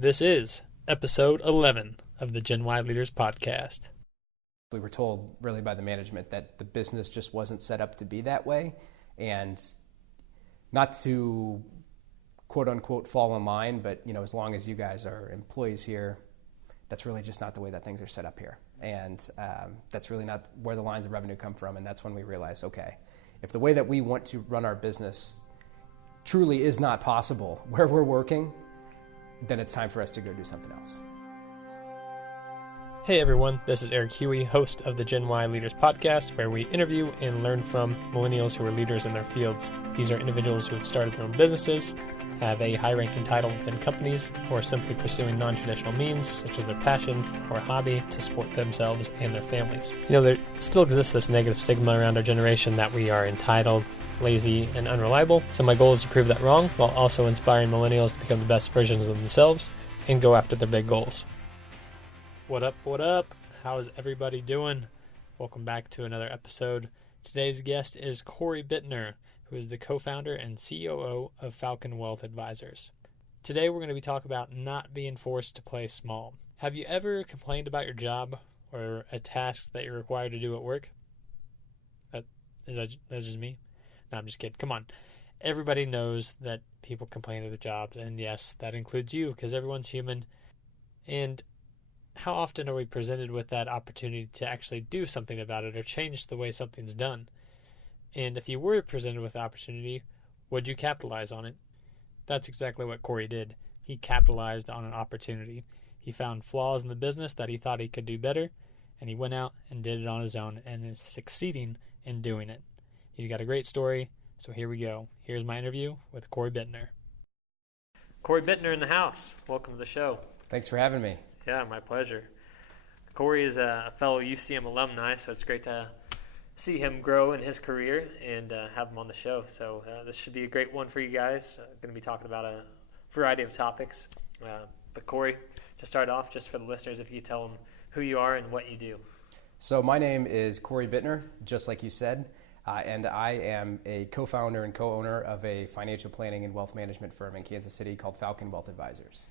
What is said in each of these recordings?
This is episode 11 of the Gen Y Leaders Podcast. We were told really by the management that the business just wasn't set up to be that way, and not to quote unquote fall in line, but as long as you guys are employees here, that's really just not the way that things are set up here. And that's really not where the lines of revenue come from. And that's when we realized, okay, if the way that we want to run our business truly is not possible where we're working, then it's time for us to go do something else. Hey everyone, this is Eric Huey, host of the Gen Y Leaders Podcast, where we interview and learn from millennials who are leaders in their fields. These are individuals who have started their own businesses, have a high-ranking title within companies, or are simply pursuing non-traditional means, such as their passion or hobby, to support themselves and their families. There still exists this negative stigma around our generation that we are entitled, lazy, and unreliable. So my goal is to prove that wrong, while also inspiring millennials to become the best versions of themselves and go after their big goals. What up, what up? How is everybody doing? Welcome back to another episode. Today's guest is Cory Bittner, who is the co-founder and COO of Falcon Wealth Advisors. Today we're going to be talking about not being forced to play small. Have you ever complained about your job or a task that you're required to do at work? That's just me? No, I'm just kidding. Come on. Everybody knows that people complain of their jobs, and yes, that includes you, because everyone's human. And how often are we presented with that opportunity to actually do something about it or change the way something's done? And if you were presented with the opportunity, would you capitalize on it? That's exactly what Cory did. He capitalized on an opportunity. He found flaws in the business that he thought he could do better, and he went out and did it on his own and is succeeding in doing it. He's got a great story, so here we go. Here's my interview with Cory Bittner. Cory Bittner in the house. Welcome to the show. Thanks for having me. Yeah, my pleasure. Cory is a fellow UCM alumni, so it's great to see him grow in his career and have him on the show. So this should be a great one for you guys. Going to be talking about a variety of topics. But Cory, to start off, just for the listeners, if you tell them who you are and what you do. So my name is Cory Bittner, just like you said, and I am a co-founder and co-owner of a financial planning and wealth management firm in Kansas City called Falcon Wealth Advisors.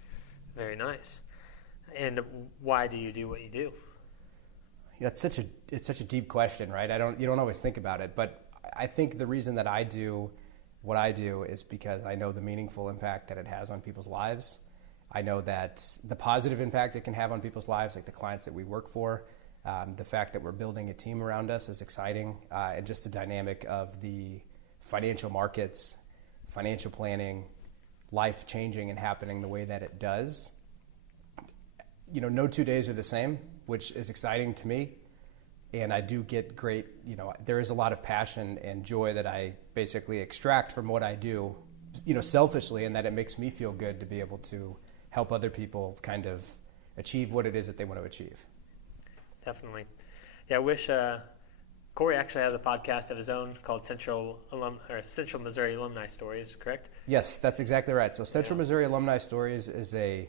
Very nice. And why do you do what you do? It's such a deep question, right? You don't always think about it, but I think the reason that I do what I do is because I know the meaningful impact that it has on people's lives. I know that the positive impact it can have on people's lives, like the clients that we work for, the fact that we're building a team around us is exciting, and just the dynamic of the financial markets, financial planning, life changing and happening the way that it does. No 2 days are the same, which is exciting to me. And I do get great, there is a lot of passion and joy that I basically extract from what I do, selfishly, and that it makes me feel good to be able to help other people kind of achieve what it is that they want to achieve. Definitely. Yeah, I wish Cory actually has a podcast of his own called Central Missouri Alumni Stories, correct? Yes, that's exactly right. So Central Missouri Alumni Stories is a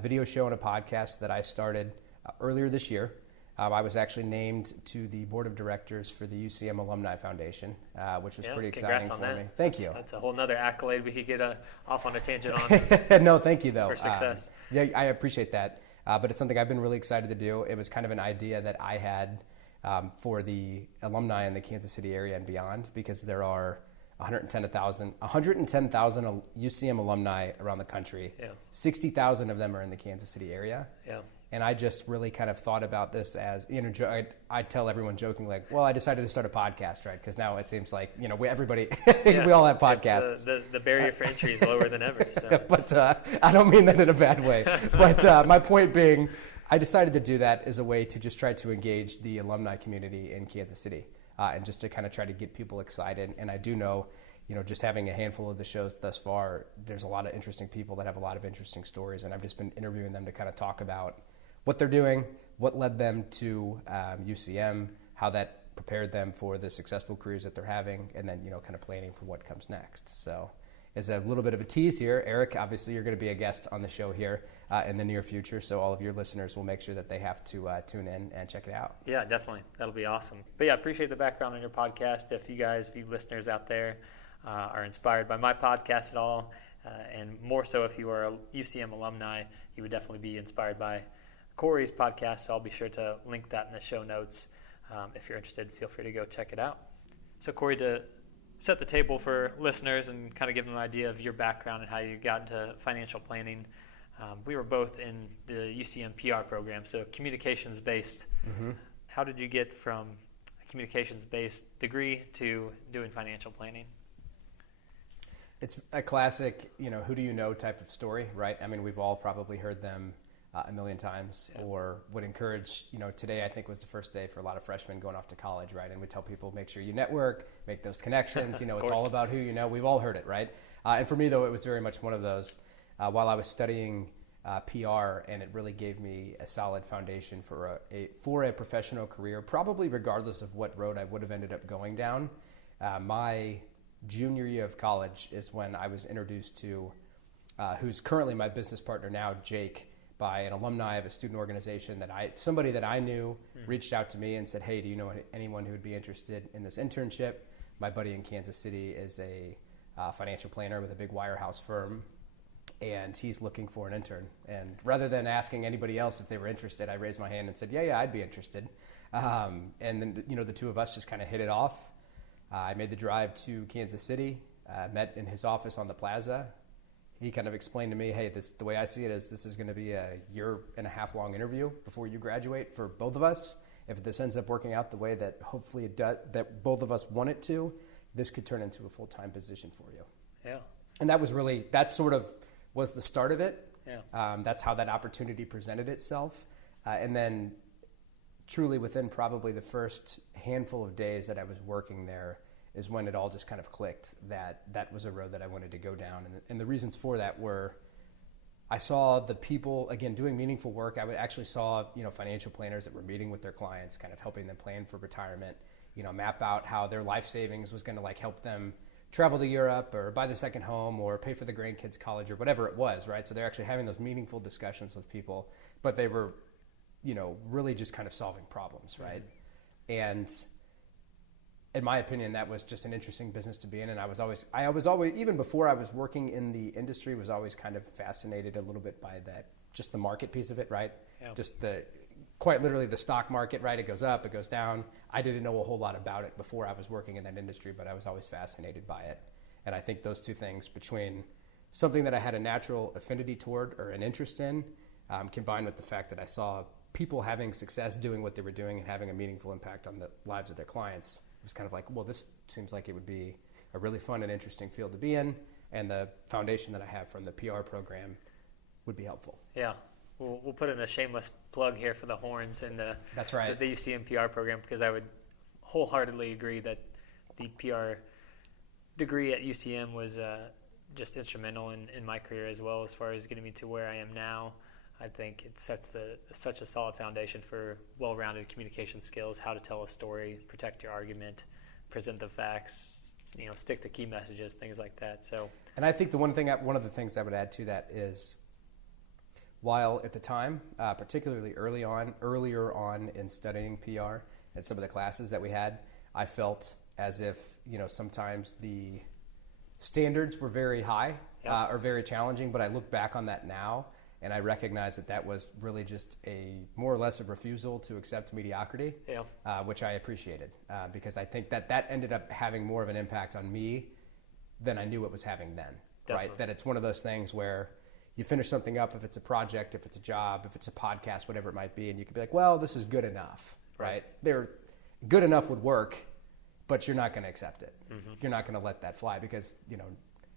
video show and a podcast that I started earlier this year. I was actually named to the board of directors for the UCM Alumni Foundation, which was pretty exciting for me. Thank you. That's a whole nother accolade we could get off on a tangent on. No, thank you, though. For success. Yeah, I appreciate that. But it's something I've been really excited to do. It was kind of an idea that I had for the alumni in the Kansas City area and beyond, because there are 110,000 UCM alumni around the country. Yeah. 60,000 of them are in the Kansas City area. Yeah. And I just really kind of thought about this as, I tell everyone joking, like, well, I decided to start a podcast, right? Because now it seems like, we all have podcasts. The barrier for entry is lower than ever. So. But I don't mean that in a bad way. But my point being, I decided to do that as a way to just try to engage the alumni community in Kansas City, and just to kind of try to get people excited. And I do know, just having a handful of the shows thus far, there's a lot of interesting people that have a lot of interesting stories. And I've just been interviewing them to kind of talk about what they're doing, what led them to UCM, how that prepared them for the successful careers that they're having, and then, kind of planning for what comes next. So as a little bit of a tease here, Eric, obviously you're going to be a guest on the show here in the near future, so all of your listeners will make sure that they have to tune in and check it out. Yeah, definitely. That'll be awesome. But yeah, I appreciate the background on your podcast. If you listeners out there are inspired by my podcast at all, And more so if you are a UCM alumni, you would definitely be inspired by Cory's podcast. So I'll be sure to link that in the show notes. If you're interested, feel free to go check it out. So Cory, to set the table for listeners and kind of give them an idea of your background and how you got into financial planning, we were both in the UCM PR program, so communications-based. Mm-hmm. How did you get from a communications-based degree to doing financial planning? It's a classic, who do you know type of story, right? I mean, we've all probably heard them a million times, or would encourage, today I think was the first day for a lot of freshmen going off to college, right? And we tell people, make sure you network, make those connections, it's all about who you know. We've all heard it, right? And for me, though, it was very much one of those while I was studying PR, and it really gave me a solid foundation for a professional career, probably regardless of what road I would have ended up going down. My junior year of college is when I was introduced to who's currently my business partner now, Jake, by an alumni of a student organization somebody that I knew reached out to me and said, hey, do you know anyone who would be interested in this internship? My buddy in Kansas City is a financial planner with a big wirehouse firm, and he's looking for an intern. And rather than asking anybody else if they were interested, I raised my hand and said, yeah, I'd be interested. And then, the two of us just kind of hit it off. I made the drive to Kansas City, met in his office on the plaza. He kind of explained to me, hey, the way I see it is this is going to be a 1.5 year long interview before you graduate for both of us. If this ends up working out the way that hopefully it does, that both of us want it to, this could turn into a full-time position for you. Yeah. And that sort of was the start of it. Yeah. That's how that opportunity presented itself. And then truly within probably the first handful of days that I was working there is when it all just kind of clicked that was a road that I wanted to go down. And the reasons for that were I saw the people, again, doing meaningful work. I actually saw, financial planners that were meeting with their clients, kind of helping them plan for retirement, map out how their life savings was going to help them travel to Europe or buy the second home or pay for the grandkids' college or whatever it was, right? So they're actually having those meaningful discussions with people, but they were, really just kind of solving problems, right? Mm-hmm. And in my opinion, that was just an interesting business to be in. And I was always, even before I was working in the industry, was always kind of fascinated a little bit by that, just the market piece of it, right? Yeah. Just quite literally the stock market, right? It goes up, it goes down. I didn't know a whole lot about it before I was working in that industry, but I was always fascinated by it. And I think those two things, between something that I had a natural affinity toward or an interest in, combined with the fact that I saw people having success doing what they were doing and having a meaningful impact on the lives of their clients, it was kind of like, well, this seems like it would be a really fun and interesting field to be in, and the foundation that I have from the PR program would be helpful. Yeah. We'll put in a shameless plug here for the horns and that's right. the UCM PR program, because I would wholeheartedly agree that the PR degree at UCM was just instrumental in my career as well, as far as getting me to where I am now. I think it sets such a solid foundation for well-rounded communication skills, how to tell a story, protect your argument, present the facts, stick to key messages, things like that. So, and I think one of the things I would add to that is, while at the time, particularly earlier on in studying PR and some of the classes that we had, I felt as if sometimes the standards were very high or very challenging. But I look back on that now, and I recognize that was really just more or less a refusal to accept mediocrity, which I appreciated because I think that ended up having more of an impact on me than I knew it was having then. Definitely. Right? That it's one of those things where you finish something up, if it's a project, if it's a job, if it's a podcast, whatever it might be, and you can be like, well, this is good enough, right? Good enough would work, but you're not going to accept it. Mm-hmm. You're not going to let that fly because,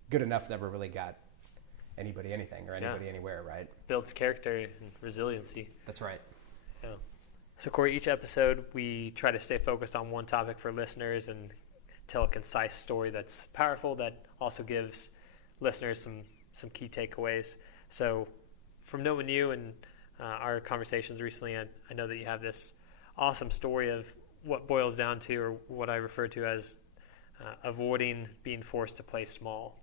good enough never really got anybody anything or anybody anywhere, right? Builds character and resiliency. That's right. Yeah. So Cory, each episode we try to stay focused on one topic for listeners and tell a concise story that's powerful, that also gives listeners some key takeaways. So from knowing you and our conversations recently, I know that you have this awesome story of what boils down to, or what I refer to as avoiding being forced to play small.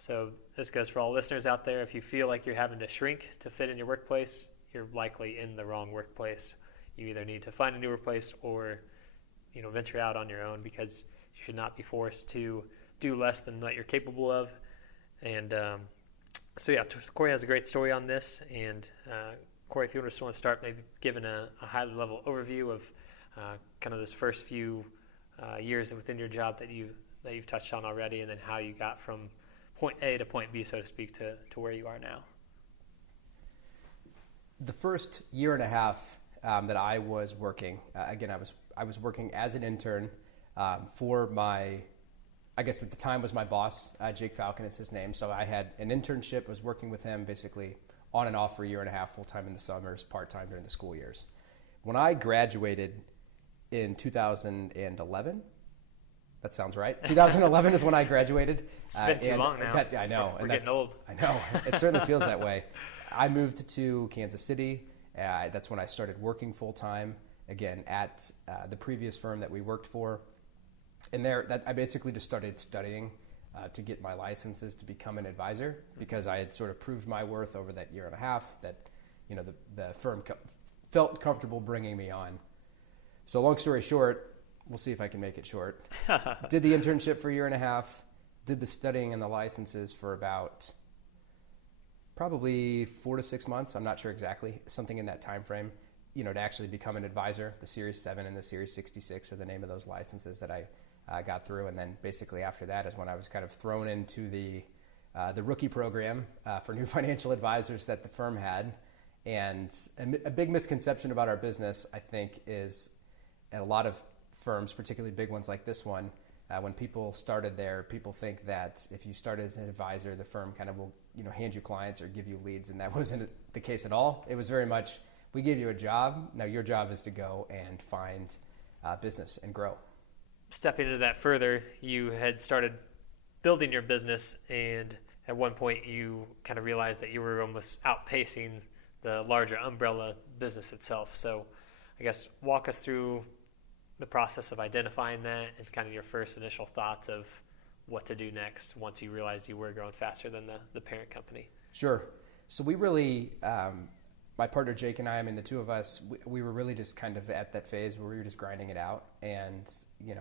So this goes for all listeners out there. If you feel like you're having to shrink to fit in your workplace, you're likely in the wrong workplace. You either need to find a new workplace or venture out on your own, because you should not be forced to do less than what you're capable of. And So yeah, Cory has a great story on this, and Cory, if you just want to start maybe giving a high-level overview of kind of those first few years within your job that you've touched on already, and then how you got from point A to point B, so to speak, to where you are now. The first year and a half that I was working, again, I was working as an intern for my, I guess at the time was my boss, Jake Falcon is his name. So I had an internship, was working with him basically on and off for a year and a half, full-time in the summers, part-time during the school years. When I graduated in 2011, that sounds right. 2011 is when I graduated. It's been too long now. I know. We're getting old. I know. It certainly feels that way. I moved to Kansas City. That's when I started working full-time, again, at the previous firm that we worked for. And I basically just started studying to get my licenses to become an advisor, because I had sort of proved my worth over that year and a half that, the firm felt comfortable bringing me on. So long story short, we'll see if I can make it short. Did the internship for a year and a half, did the studying and the licenses for about probably 4 to 6 months. I'm not sure exactly, something in that time frame, to actually become an advisor. The Series 7 and the Series 66 are the name of those licenses that I got through. And then basically after that is when I was kind of thrown into the rookie program for new financial advisors that the firm had. And a big misconception about our business, I think, is at a lot of firms, particularly big ones like this one, when people started there, people think that if you start as an advisor, the firm kind of will, hand you clients or give you leads, and that wasn't the case at all. It was very much, we give you a job, now your job is to go and find business and grow. Stepping into that further, you had started building your business, and at one point you kind of realized that you were almost outpacing the larger umbrella business itself. So I guess walk us through the process of identifying that and kind of your first initial thoughts of what to do next once you realized you were growing faster than the parent company. Sure. So we really, my partner Jake and I, the two of us, we were really just kind of at that phase where we were just grinding it out. And,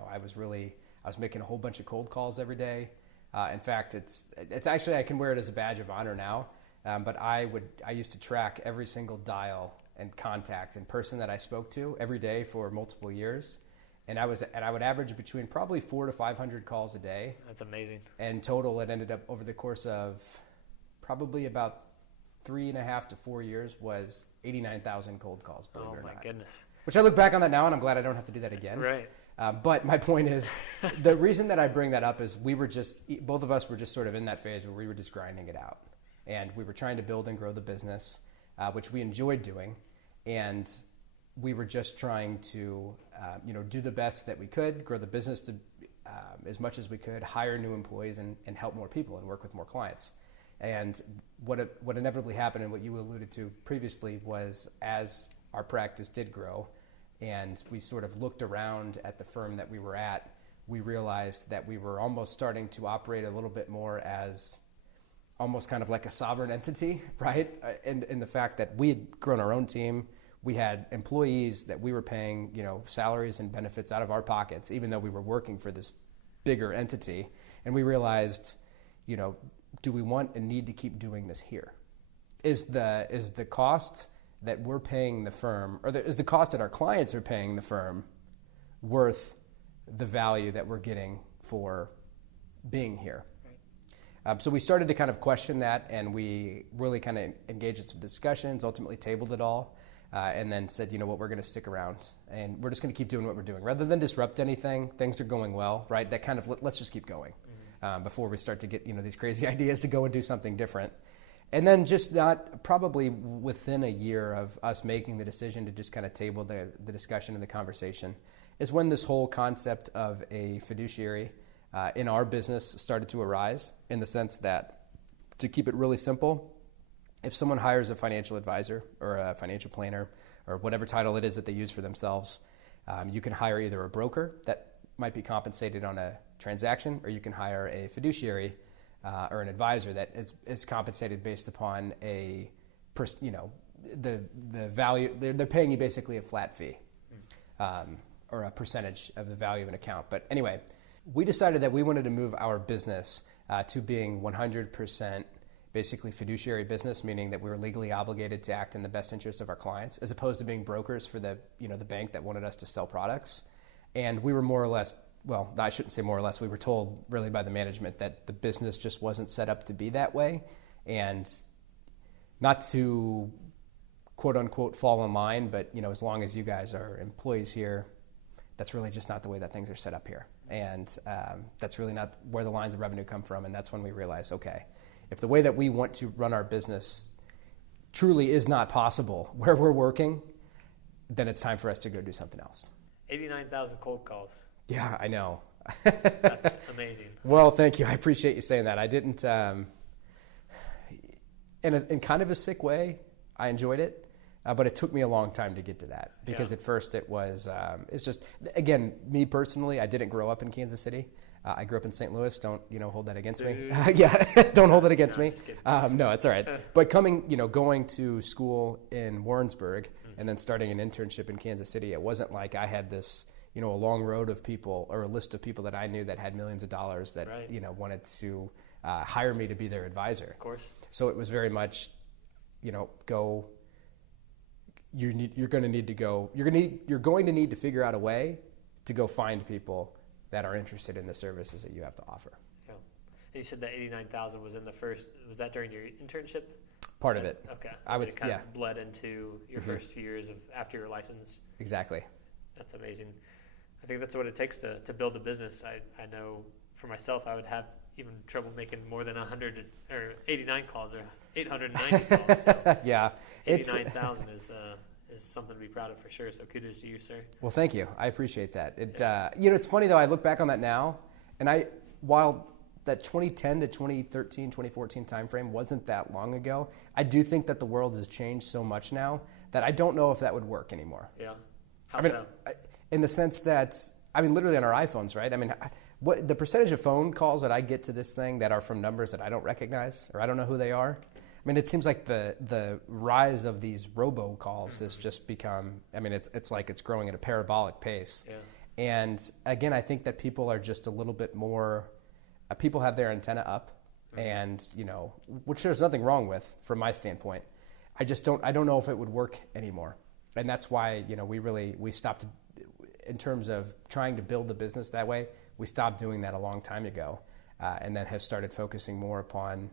I was making a whole bunch of cold calls every day. In fact, it's actually, I can wear it as a badge of honor now. But I used to track every single dial and contact and person that I spoke to every day for multiple years. And I would average between probably 400 to 500 calls a day. That's amazing. And total, it ended up over the course of probably about 3.5 to 4 years was 89,000 cold calls. Oh my goodness. Which I look back on that now and I'm glad I don't have to do that again. Right. But my point is, the reason that I bring that up is both of us were just sort of in that phase where we were just grinding it out. And we were trying to build and grow the business, which we enjoyed doing. And we were just trying to, do the best that we could, grow the business to as much as we could, hire new employees and help more people and work with more clients. And what inevitably happened, and what you alluded to previously, was as our practice did grow and we sort of looked around at the firm that we were at, we realized that we were almost starting to operate a little bit more as almost kind of like a sovereign entity, right? In the fact that we had grown our own team, we had employees that we were paying, salaries and benefits out of our pockets, even though we were working for this bigger entity. And we realized, do we want and need to keep doing this here? Is the cost that we're paying the firm, or is the cost that our clients are paying the firm worth the value that we're getting for being here? So we started to kind of question that, and we really kind of engaged in some discussions, ultimately tabled it all, and then said, we're going to stick around, and we're just going to keep doing what we're doing. Rather than disrupt anything, things are going well, right? That kind of, let's just keep going before we start to get, these crazy ideas to go and do something different. And then just not, probably within a year of us making the decision to just kind of table the discussion and the conversation, is when this whole concept of a fiduciary in our business started to arise, in the sense that, to keep it really simple, if someone hires a financial advisor or a financial planner or whatever title it is that they use for themselves, you can hire either a broker that might be compensated on a transaction, or you can hire a fiduciary or an advisor that is compensated based upon the value. They're paying you basically a flat fee or a percentage of the value of an account. But anyway, we decided that we wanted to move our business to being 100% basically fiduciary business, meaning that we were legally obligated to act in the best interest of our clients, as opposed to being brokers for the bank that wanted us to sell products. And we were more or less, well, I shouldn't say more or less, we were told really by the management that the business just wasn't set up to be that way. And not to quote unquote fall in line, but as long as you guys are employees here, that's really just not the way that things are set up here. And that's really not where the lines of revenue come from. And that's when we realized, okay, if the way that we want to run our business truly is not possible where we're working, then it's time for us to go do something else. 89,000 cold calls. Yeah, I know. That's amazing. Well, thank you. I appreciate you saying that. I didn't, in kind of a sick way, I enjoyed it. But it took me a long time to get to that because at first it was, it's just, again, me personally, I didn't grow up in Kansas City. I grew up in St. Louis. Don't, hold that against me. Yeah, don't hold it against me. No, it's all right. But going to school in Warrensburg and then starting an internship in Kansas City, it wasn't like I had this, a long road of people or a list of people that I knew that had millions of dollars that, wanted to hire me to be their advisor. Of course. So it was very much, go. You're going to need to figure out a way to go find people that are interested in the services that you have to offer. Yeah. And you said that 89,000 was in the first. Was that during your internship? Part of it. Okay. I would. Kind of bled into your first few years of after your license. Exactly. That's amazing. I think that's what it takes to build a business. I know for myself, I would have even trouble making more than 100 or 89 calls or 890 calls. So yeah, 89,000 is something to be proud of for sure. So kudos to you, sir. Well, thank you. I appreciate that. It's funny though. I look back on that now, and while that 2010 to 2013, 2014 timeframe wasn't that long ago, I do think that the world has changed so much now that I don't know if that would work anymore. Yeah. How so? In the sense that, literally on our iPhones, right? What the percentage of phone calls that I get to this thing that are from numbers that I don't recognize or I don't know who they are. It seems like the rise of these robocalls has just become, it's like it's growing at a parabolic pace. Yeah. And again, I think that people are just a little bit more, people have their antenna up and, which there's nothing wrong with from my standpoint. I don't know if it would work anymore. And that's why, we stopped in terms of trying to build the business that way. We stopped doing that a long time ago, and then have started focusing more upon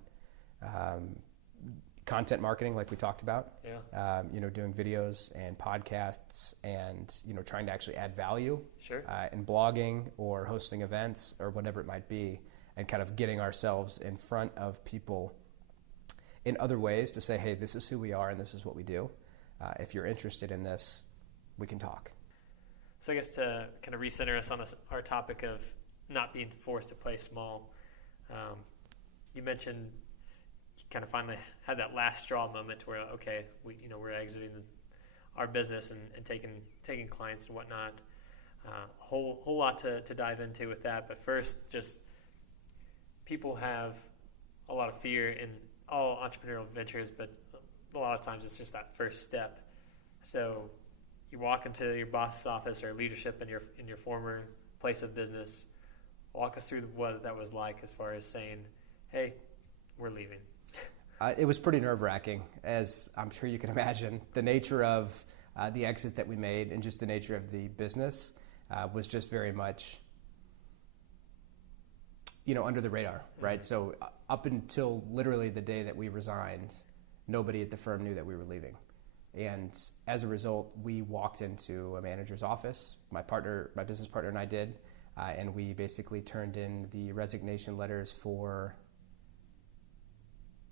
content marketing, like we talked about. Yeah. Doing videos and podcasts, and trying to actually add value. Sure. In blogging or hosting events or whatever it might be, and kind of getting ourselves in front of people in other ways to say, hey, this is who we are and this is what we do. If you're interested in this, we can talk. So I guess to kind of recenter us on our topic of not being forced to play small, you mentioned you kind of finally had that last straw moment where, okay, we're exiting our business and taking clients and whatnot. Whole lot to dive into with that. But first, just people have a lot of fear in all entrepreneurial ventures, but a lot of times it's just that first step. So you walk into your boss's office or leadership in your former place of business. Walk us through what that was like as far as saying, hey, we're leaving. It was pretty nerve-wracking, as I'm sure you can imagine. The nature of the exit that we made and just the nature of the business was just very much, under the radar, right? Mm-hmm. So up until literally the day that we resigned, nobody at the firm knew that we were leaving. And as a result, we walked into a manager's office. My business partner and I did, and we basically turned in the resignation letters for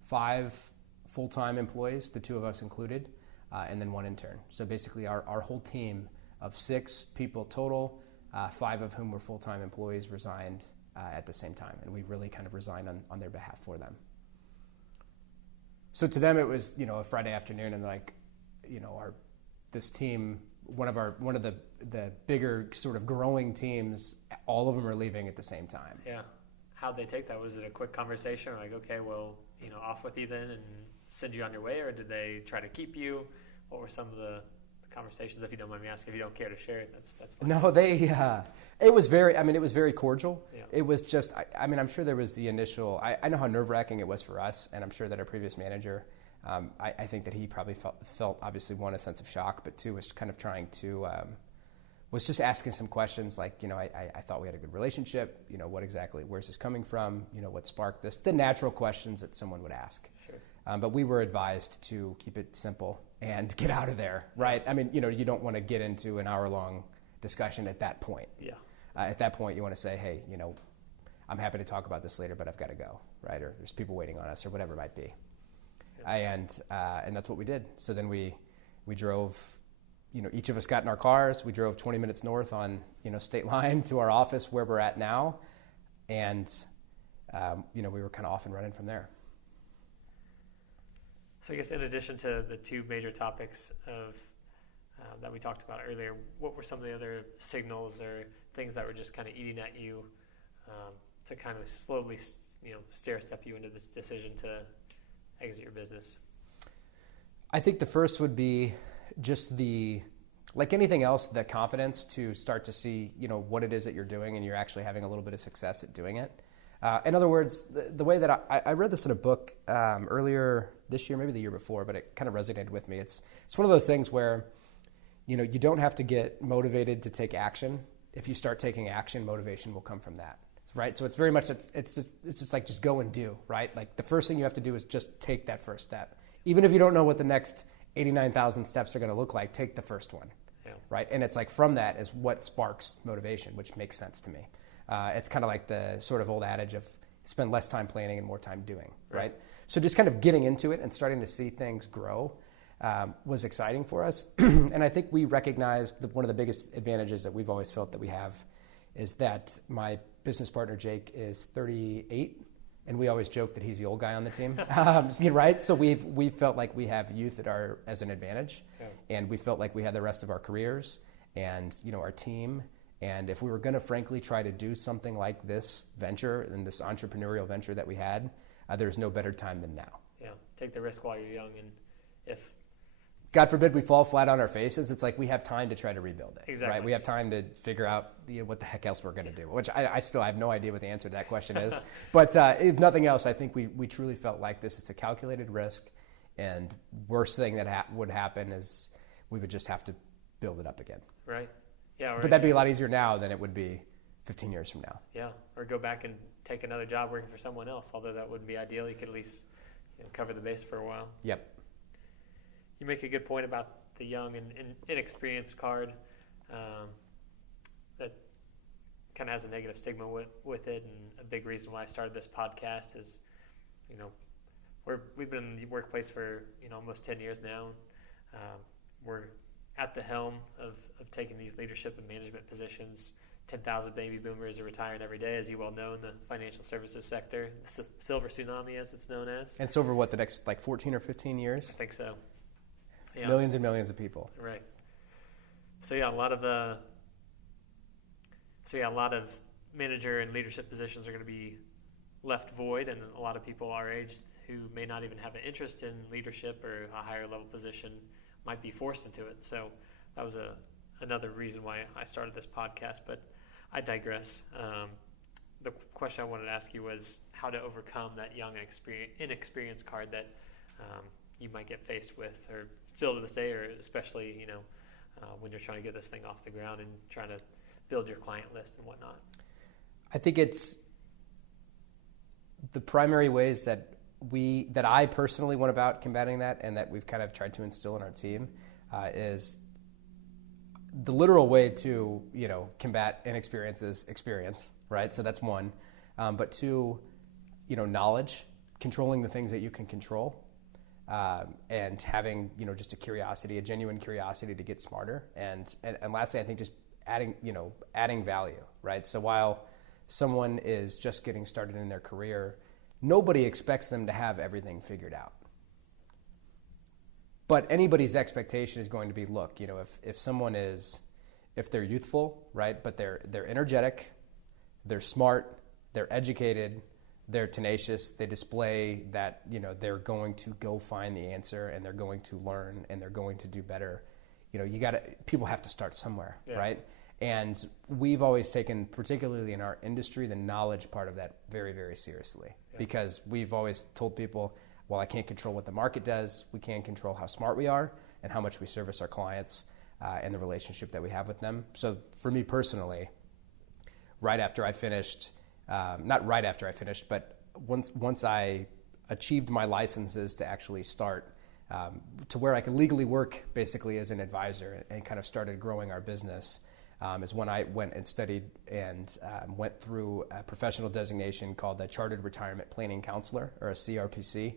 5 full-time employees, the 2 of us included, and then 1 intern. So basically our whole team of 6 people total, 5 of whom were full-time employees, resigned at the same time. And we really kind of resigned on their behalf for them. So to them it was, a Friday afternoon, and like, this team, one of the bigger sort of growing teams, all of them are leaving at the same time. Yeah. How'd they take that? Was it a quick conversation, or like, okay, well, off with you then and send you on your way, or did they try to keep you? What were some of the conversations, if you don't mind me asking? If you don't care to share it, that's fine. No, it was very cordial. Yeah. It was just, I'm sure there was the initial, I know how nerve-wracking it was for us, and I'm sure that our previous manager, I think that he probably felt obviously, one, a sense of shock, but two, was kind of trying to, was just asking some questions like, I thought we had a good relationship, what exactly, where's this coming from, what sparked this, the natural questions that someone would ask. Sure. But we were advised to keep it simple and get out of there, right? You don't want to get into an hour-long discussion at that point. Yeah. At that point, you want to say, hey, I'm happy to talk about this later, but I've got to go, right? Or there's people waiting on us, or whatever it might be. Yeah. And that's what we did. So then we drove, each of us got in our cars. We drove 20 minutes north on, state line to our office where we're at now. And, we were kind of off and running from there. So I guess in addition to the two major topics of that we talked about earlier, what were some of the other signals or things that were just kind of eating at you to kind of slowly, stair-step you into this decision to exit your business? I think the first would be just like anything else, the confidence to start to see, what it is that you're doing and you're actually having a little bit of success at doing it. In other words, the way that I read this in a book earlier this year, maybe the year before, but it kind of resonated with me. It's one of those things where, you don't have to get motivated to take action. If you start taking action, motivation will come from that, right? So it's very much, it's just like, just go and do, right? Like the first thing you have to do is just take that first step. Even if you don't know what the next 89,000 steps are going to look like, take the first one, right? And it's like from that is what sparks motivation, which makes sense to me. It's kind of like the sort of old adage of spend less time planning and more time doing, right? So just kind of getting into it and starting to see things grow was exciting for us. And I think we recognized that one of the biggest advantages that we've always felt that we have is that my business partner, Jake, is 38, and we always joke that he's the old guy on the team, right? So we felt like we have youth as an advantage, and we felt like we had the rest of our careers and, our team. And if we were going to, frankly, try to do something like this venture and this entrepreneurial venture that we had, there's no better time than now. Yeah, take the risk while you're young. And if, God forbid, we fall flat on our faces, it's like we have time to try to rebuild it. Exactly. Right? We have time to figure out what the heck else we're going to do, which I still have no idea what the answer to that question is. But if nothing else, I think we truly felt like this is a calculated risk, and worst thing that would happen is we would just have to build it up again. Right. Yeah, but that'd be a lot easier now than it would be 15 years from now. Yeah, or go back and take another job working for someone else, although that wouldn't be ideal. You could at least cover the base for a while. Yep. You make a good point about the young and inexperienced card that kind of has a negative stigma with it, and a big reason why I started this podcast is, we've been in the workplace for almost 10 years now. We're at the helm of taking these leadership and management positions. 10,000 baby boomers are retiring every day, as you well know, in the financial services sector, the silver tsunami, as it's known as. And it's over the next 14 or 15 years? I think so. Yeah. Millions and millions of people. Right. So a lot of manager and leadership positions are going to be left void, and a lot of people our age who may not even have an interest in leadership or a higher level position might be forced into it. So that was another reason why I started this podcast, but I digress. The question I wanted to ask you was how to overcome that young and inexperienced card that you might get faced with, or still to this day, or especially when you're trying to get this thing off the ground and trying to build your client list and whatnot. I think it's the primary ways that I personally went about combating that, and that we've kind of tried to instill in our team, is the literal way to combat inexperience is experience, right? So that's one. But two, knowledge, controlling the things that you can control, and having just a genuine curiosity to get smarter, and lastly, I think just adding value, right? So while someone is just getting started in their career, nobody expects them to have everything figured out. But anybody's expectation is going to be, look, if they're youthful, right, but they're energetic, they're smart, they're educated, they're tenacious, they display that, they're going to go find the answer, and they're going to learn, and they're going to do better. people have to start somewhere, Yeah. right? And we've always taken, particularly in our industry, the knowledge part of that very, very seriously. Yeah. Because we've always told people, well, I can't control what the market does. We can control how smart we are and how much we service our clients and the relationship that we have with them. So for me personally, right after I finished, not right after I finished, but once I achieved my licenses to actually start to where I could legally work basically as an advisor and kind of started growing our business, is when I went and studied and went through a professional designation called the Chartered Retirement Planning Counselor, or a CRPC,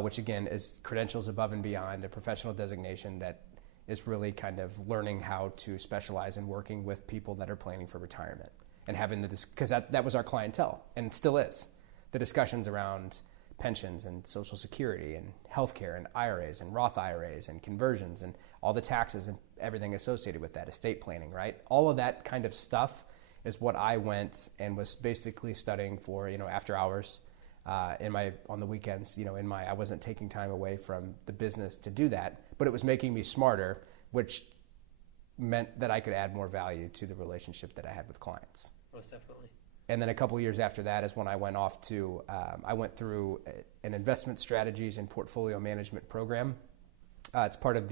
which again is credentials above and beyond, a professional designation that is really kind of learning how to specialize in working with people that are planning for retirement and having because that was our clientele and it still is. The discussions around pensions and Social Security and healthcare and IRAs and Roth IRAs and conversions and all the taxes and everything associated with that, estate planning, right? All of that kind of stuff is what I went and was basically studying for, after hours on the weekends, I wasn't taking time away from the business to do that, but it was making me smarter, which meant that I could add more value to the relationship that I had with clients. Most definitely. And then a couple of years after that is when I went off to, I went through an investment strategies and portfolio management program. It's part of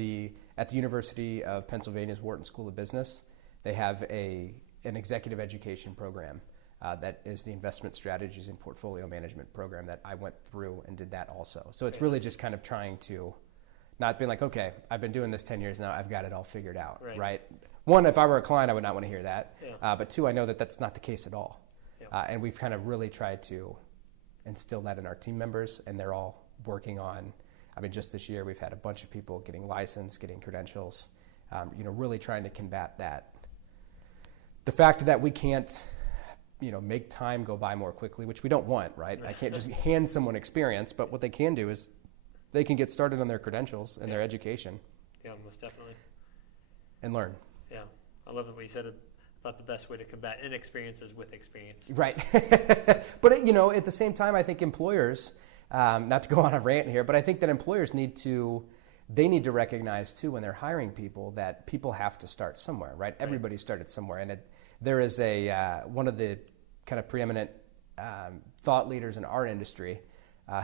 at the University of Pennsylvania's Wharton School of Business. They have an executive education program that is the investment strategies and portfolio management program that I went through and did that also. So it's really just kind of trying to not being like, okay, I've been doing this 10 years now, I've got it all figured out, right? One, if I were a client, I would not want to hear that. Yeah. But two, I know that that's not the case at all. Yeah. And we've kind of really tried to instill that in our team members, and they're all working on, just this year we've had a bunch of people getting licensed, getting credentials, really trying to combat that. The fact that we can't, make time go by more quickly, which we don't want, right? I can't just hand someone experience, but what they can do is they can get started on their credentials and their education. Yeah, most definitely. And learn. Yeah. I love what you said about the best way to combat inexperiences with experience. Right. But, at the same time, I think employers, not to go on a rant here, but I think that employers need to recognize too when they're hiring people that people have to start somewhere, right? Everybody started somewhere. And there is one of the kind of preeminent thought leaders in our industry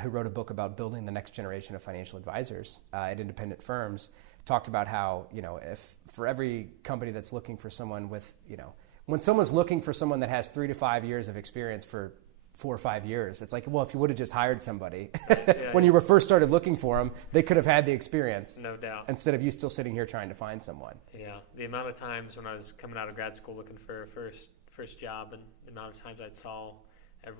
who wrote a book about building the next generation of financial advisors at independent firms, talked about how, if for every company that's looking for someone with, when someone's looking for someone that has 3 to 5 years of experience for 4 or 5 years, it's like, well, if you would have just hired somebody when you were first started looking for them, they could have had the experience. No doubt. Instead of you still sitting here trying to find someone. Yeah. The amount of times when I was coming out of grad school looking for a first job, and the amount of times I saw a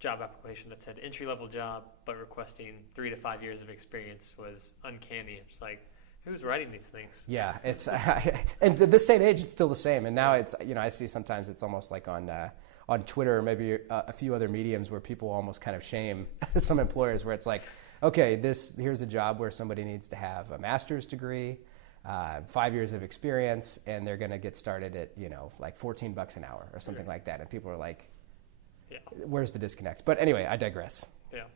job application that said entry-level job, but requesting 3 to 5 years of experience was uncanny. It's like, who's writing these things? Yeah, it's and to this day and age, it's still the same. And now it's, I see sometimes it's almost like on Twitter or maybe a few other mediums where people almost kind of shame some employers, where it's like, okay, here's a job where somebody needs to have a master's degree, 5 years of experience, and they're going to get started at like $14 an hour or something like that. And people are like, yeah, where's the disconnect? But anyway, I digress. Yeah.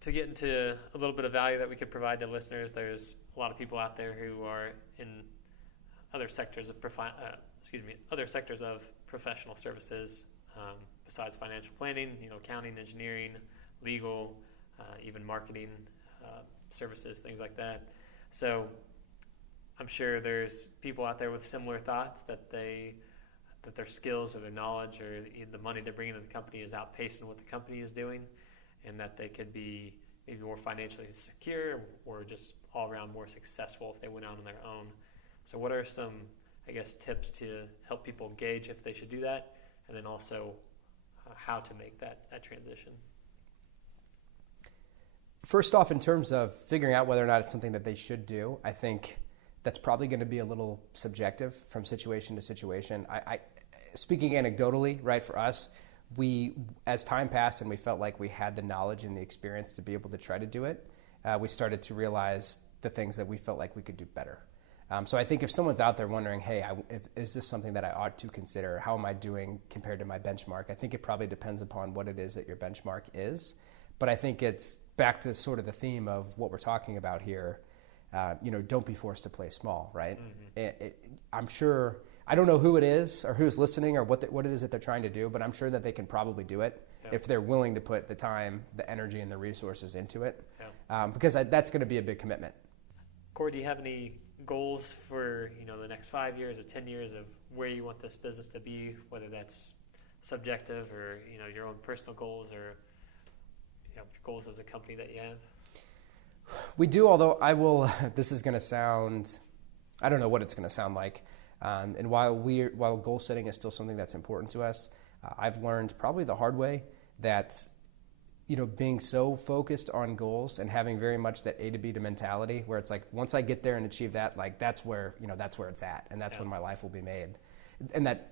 To get into a little bit of value that we could provide to listeners, there's a lot of people out there who are in other sectors of professional services besides financial planning, accounting, engineering, legal, even marketing services, things like that. So I'm sure there's people out there with similar thoughts that their skills or their knowledge or the money they're bringing to the company is outpacing what the company is doing, and that they could be maybe more financially secure or just all around more successful if they went out on their own. So what are some, tips to help people gauge if they should do that, and then also how to make that transition? First off, in terms of figuring out whether or not it's something that they should do, I think that's probably going to be a little subjective from situation to situation. I speaking anecdotally, right, for us, as time passed and we felt like we had the knowledge and the experience to be able to try to do it, we started to realize the things that we felt like we could do better. So I think if someone's out there wondering, hey, is this something that I ought to consider? How am I doing compared to my benchmark? I think it probably depends upon what it is that your benchmark is. But I think it's back to sort of the theme of what we're talking about here. don't be forced to play small, right? I'm sure, I don't know who it is or who's listening or what it is that they're trying to do, but I'm sure that they can probably do it if they're willing to put the time, the energy, and the resources into it, because that's going to be a big commitment. Cory, do you have any goals for the next 5 years or 10 years of where you want this business to be, whether that's subjective or your own personal goals or goals as a company that you have? We do, although this is going to sound, I don't know what it's going to sound like. And while goal setting is still something that's important to us, I've learned probably the hard way that, being so focused on goals and having very much that A to B to mentality, where it's like, once I get there and achieve that, like that's where it's at, and that's when my life will be made.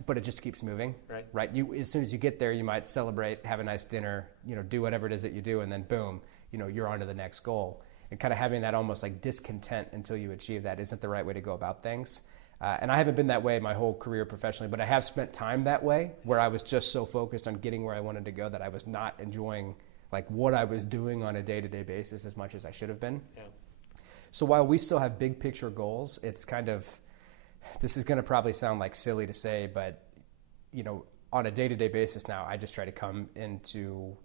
But it just keeps moving, right? As soon as you get there, you might celebrate, have a nice dinner, do whatever it is that you do, and then boom, you're on to the next goal. And kind of having that almost like discontent until you achieve that isn't the right way to go about things. And I haven't been that way my whole career professionally, but I have spent time that way where I was just so focused on getting where I wanted to go that I was not enjoying like what I was doing on a day-to-day basis as much as I should have been. Yeah. So while we still have big picture goals, it's kind of, this is going to probably sound like silly to say, but on a day-to-day basis now, I just try to come into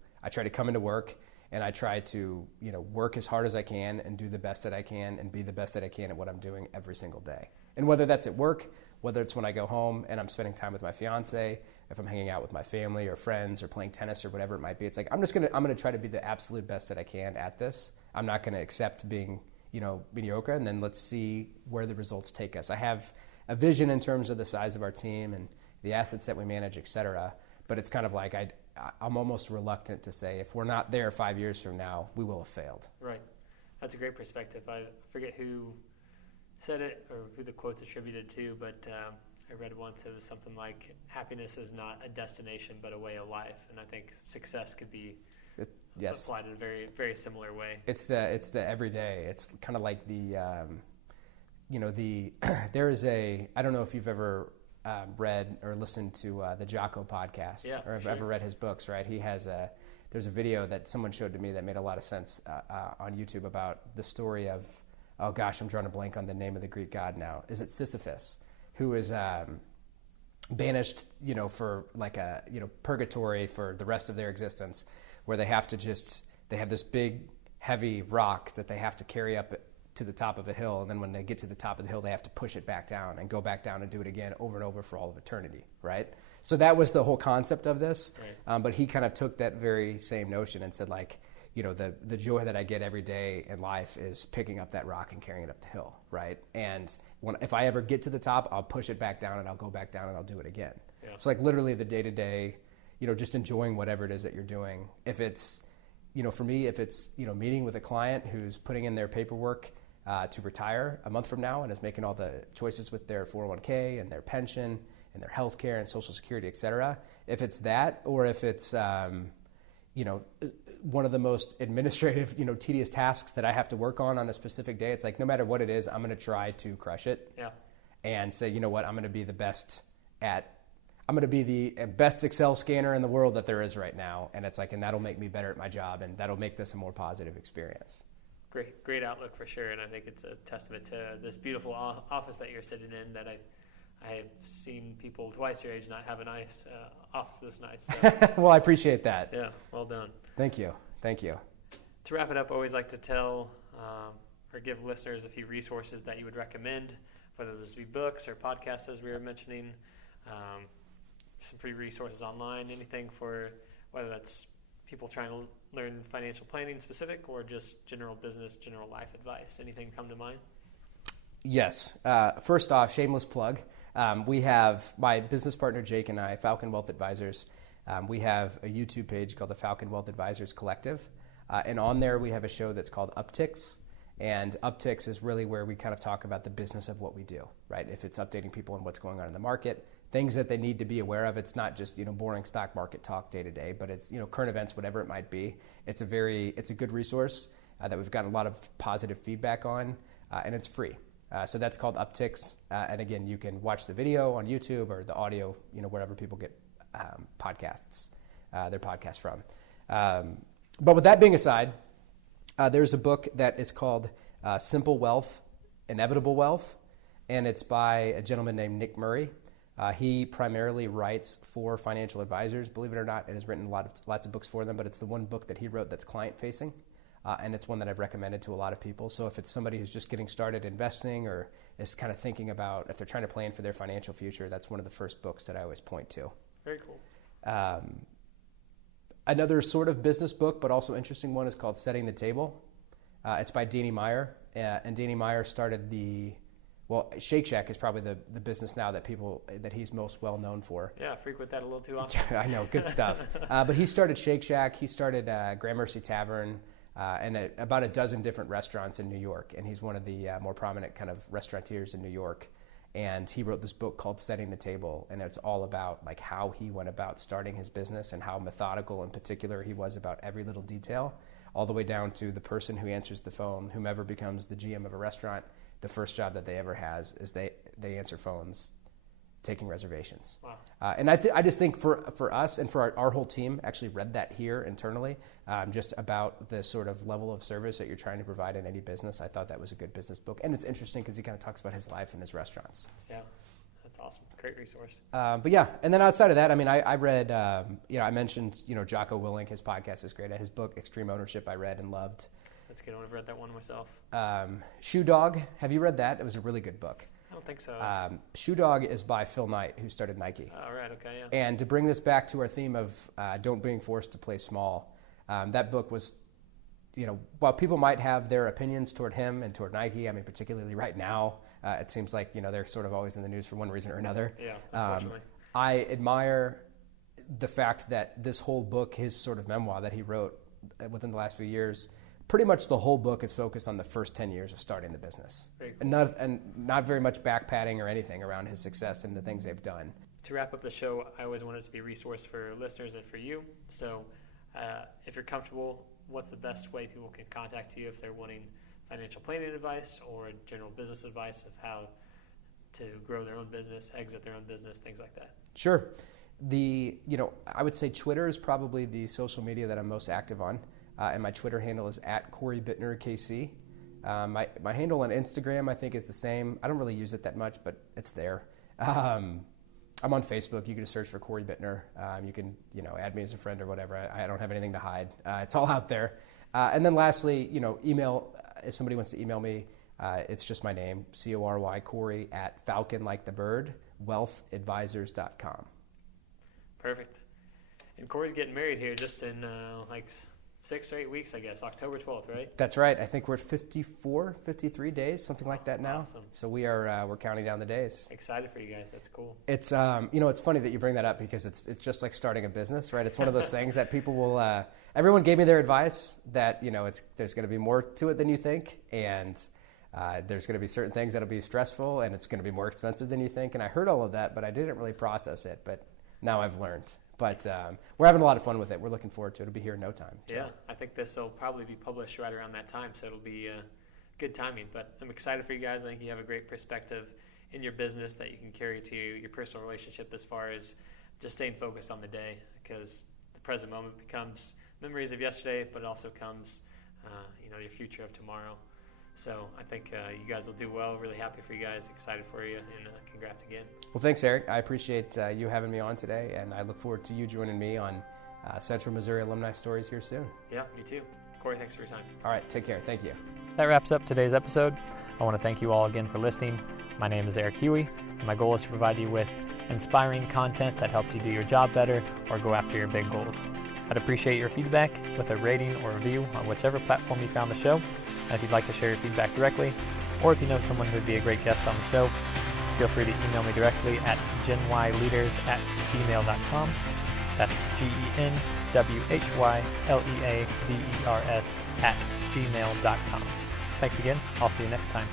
work, and I try to work as hard as I can and do the best that I can and be the best that I can at what I'm doing every single day. And whether that's at work, whether it's when I go home and I'm spending time with my fiance, if I'm hanging out with my family or friends or playing tennis or whatever it might be, it's like I'm gonna try to be the absolute best that I can at this. I'm not gonna accept being mediocre, and then let's see where the results take us. I have a vision in terms of the size of our team and the assets that we manage, et cetera. But it's kind of like I'm almost reluctant to say if we're not there 5 years from now, we will have failed. Right. That's a great perspective. I forget who said it or who the quote's attributed to, but I read once it was something like, happiness is not a destination but a way of life. And I think success could be applied in a very, very similar way. It's the everyday. It's kind of like there is I don't know if you've ever read or listened to the Jocko podcast, or have ever read his books, right? There's a video that someone showed to me that made a lot of sense on YouTube about the story of, oh gosh, I'm drawing a blank on the name of the Greek god now. Is it Sisyphus, who is banished, for like a, purgatory for the rest of their existence, where they have this big, heavy rock that they have to carry up to the top of a hill, and then when they get to the top of the hill, they have to push it back down and go back down and do it again over and over for all of eternity, right? So that was the whole concept of this, right. But he kind of took that very same notion and said, like, the joy that I get every day in life is picking up that rock and carrying it up the hill, right? And if I ever get to the top, I'll push it back down and I'll go back down and I'll do it again. Yeah. So like literally the day-to-day, just enjoying whatever it is that you're doing. If it's, for me, if it's, meeting with a client who's putting in their paperwork to retire a month from now and is making all the choices with their 401k and their pension and their health care and Social Security, et cetera, if it's that, or if it's, one of the most administrative, tedious tasks that I have to work on a specific day, it's like no matter what it is, I'm going to try to crush it. Yeah. And say, you know what, I'm going to be the best Excel scanner in the world that there is right now. And it's like, and that'll make me better at my job, and that'll make this a more positive experience. Great outlook for sure. And I think it's a testament to this beautiful office that you're sitting in that I have seen people twice your age not have a nice office this nice. So. Well, I appreciate that. Yeah, well done. Thank you. To wrap it up, I always like to tell or give listeners a few resources that you would recommend, whether those be books or podcasts, as we were mentioning, some free resources online, anything for whether that's people trying to learn financial planning specific or just general business, general life advice. Anything come to mind? Yes. First off, shameless plug. We have my business partner, Jake, and I, Falcon Wealth Advisors. We have a YouTube page called the Falcon Wealth Advisors Collective. And on there, we have a show that's called Upticks. And Upticks is really where we kind of talk about the business of what we do, right? If it's updating people on what's going on in the market, things that they need to be aware of. It's not just, boring stock market talk day to day, but it's, current events, whatever it might be. It's a good resource that we've got a lot of positive feedback on, and it's free. So that's called Upticks. And again, you can watch the video on YouTube or the audio, wherever people get podcasts, their podcasts from. But with that being aside, there's a book that is called Simple Wealth, Inevitable Wealth, and it's by a gentleman named Nick Murray. He primarily writes for financial advisors, believe it or not, and has written lots of books for them, but it's the one book that he wrote that's client-facing, and it's one that I've recommended to a lot of people. So if it's somebody who's just getting started investing or is kind of thinking about if they're trying to plan for their financial future, that's one of the first books that I always point to. Very cool. Another sort of business book, but also interesting one, is called Setting the Table. It's by Danny Meyer, and Danny Meyer started Shake Shack is probably the business now that he's most well known for. Yeah, I frequent that a little too often. I know, good stuff. But he started Shake Shack, he started Gramercy Tavern, and about a dozen different restaurants in New York, and he's one of the more prominent kind of restaurateurs in New York. And he wrote this book called Setting the Table, and it's all about like how he went about starting his business and how methodical in particular he was about every little detail, all the way down to the person who answers the phone. Whomever becomes the GM of a restaurant, the first job that they ever has is they answer phones taking reservations. Wow. And I just think for us and for our whole team, actually read that here internally, just about the sort of level of service that you're trying to provide in any business. I thought that was a good business book. And it's interesting because he kind of talks about his life and his restaurants. Yeah, that's awesome. Great resource. But yeah, and then outside of that, I mean, I read, I mentioned, Jocko Willink, his podcast is great. His book, Extreme Ownership, I read and loved. That's a good one. I've read that one myself. Shoe Dog, have you read that? It was a really good book. I don't think so. Shoe Dog is by Phil Knight, who started Nike. All right, okay, yeah. And to bring this back to our theme of don't being forced to play small, that book was, while people might have their opinions toward him and toward Nike, I mean, particularly right now, it seems like, they're sort of always in the news for one reason or another. Yeah, unfortunately. I admire the fact that this whole book, his sort of memoir that he wrote within the last few years, pretty much the whole book is focused on the first 10 years of starting the business. Very cool. And not very much back padding or anything around his success and the things they've done. To wrap up the show, I always wanted it to be a resource for listeners and for you. So if you're comfortable, what's the best way people can contact you if they're wanting financial planning advice or general business advice of how to grow their own business, exit their own business, things like that? Sure. I would say Twitter is probably the social media that I'm most active on. And my Twitter handle is @Cory Bittner KC. My handle on Instagram, I think, is the same. I don't really use it that much, but it's there. I'm on Facebook. You can just search for Cory Bittner. You can, add me as a friend or whatever. I don't have anything to hide. It's all out there. And then lastly, email. If somebody wants to email me, it's just my name, Cory, Cory @Falcon like the bird, wealthadvisors.com. Perfect. And Cory's getting married here just in 6 or 8 weeks, I guess. October 12th, right? That's right. I think we're 54, 53 days, something like that now. Awesome. So we're counting down the days. Excited for you guys. That's cool. It's it's funny that you bring that up because it's just like starting a business, right? It's one of those things that people will. Everyone gave me their advice that there's going to be more to it than you think, and there's going to be certain things that'll be stressful, and it's going to be more expensive than you think. And I heard all of that, but I didn't really process it. But now I've learned. But we're having a lot of fun with it. We're looking forward to it. It'll be here in no time. So. Yeah, I think this will probably be published right around that time, so it'll be good timing. But I'm excited for you guys. I think you have a great perspective in your business that you can carry to your personal relationship as far as just staying focused on the day, because the present moment becomes memories of yesterday, but it also comes, your future of tomorrow. So I think you guys will do well. Really happy for you guys. Excited for you, and congrats again. Well, thanks, Eric. I appreciate you having me on today, and I look forward to you joining me on Central Missouri Alumni Stories here soon. Yeah, me too. Cory, thanks for your time. All right, take care. Thank you. That wraps up today's episode. I want to thank you all again for listening. My name is Eric Huey, and my goal is to provide you with inspiring content that helps you do your job better or go after your big goals. I'd appreciate your feedback with a rating or review on whichever platform you found the show. And if you'd like to share your feedback directly, or if you know someone who would be a great guest on the show, feel free to email me directly at genwhyleaders@gmail.com. That's GENWHYLEADERS@gmail.com. Thanks again. I'll see you next time.